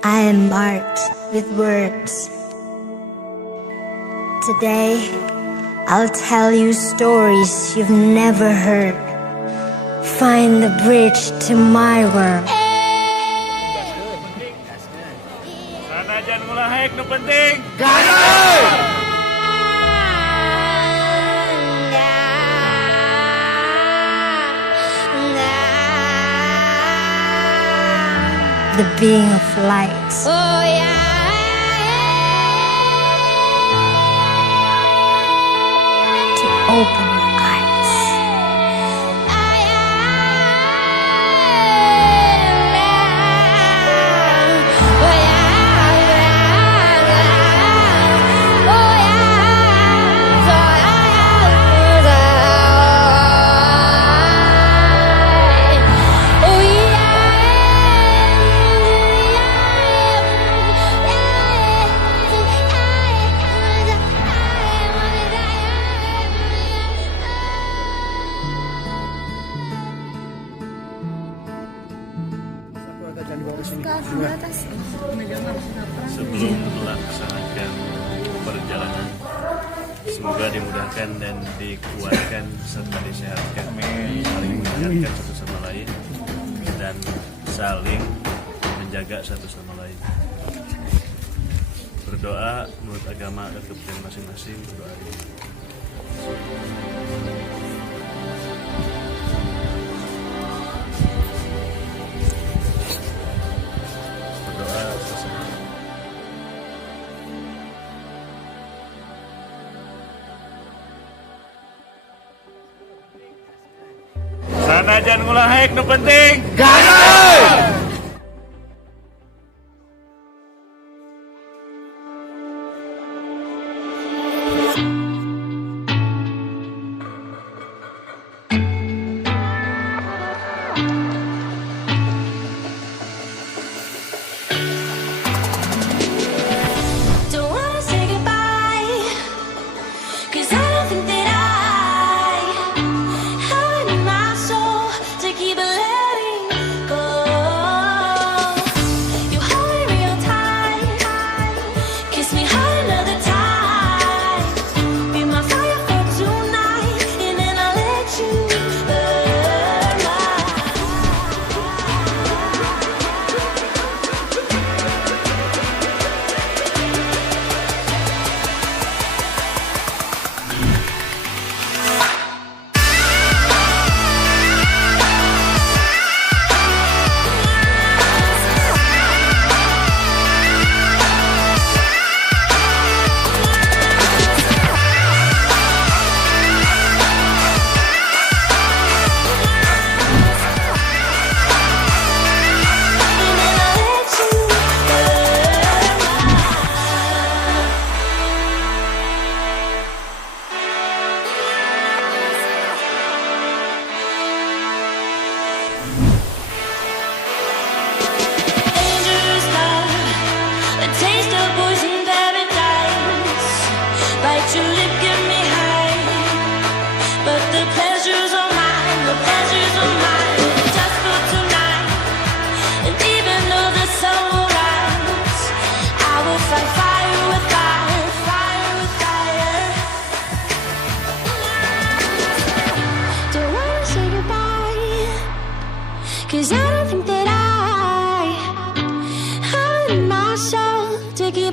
I am marked with words. Today, I'll tell you stories you've never heard. Find the bridge to my world. Sanajan ngulahek nu penting. The being of light. Oh yeah. To open your eyes. Sebelum melaksanakan perjalanan, semoga dimudahkan dan dikuatkan serta disehatkan, saling mengingatkan satu sama lain dan saling menjaga satu sama lain. Berdoa menurut agama dan kepercayaan masing-masing. Berdoa ini. Berdoa sesama. Sanajan ngulahek nu penting. Don't wanna say goodbye, 'cause I don't think that I have it in my soul to keep letting go. You hold me real tight, kiss me hard another time. Be my fire for tonight, and then I'll let you burn my. Dangerous love, a taste of poison paradise. Bite your lip, get me high, but the pleasure's all mine. The pleasure's all mine. Just for tonight, and even though the sun will rise, I will fight fire with fire, fire with fire. Don't wanna say goodbye, 'cause I don't think that I have it in my soul to keep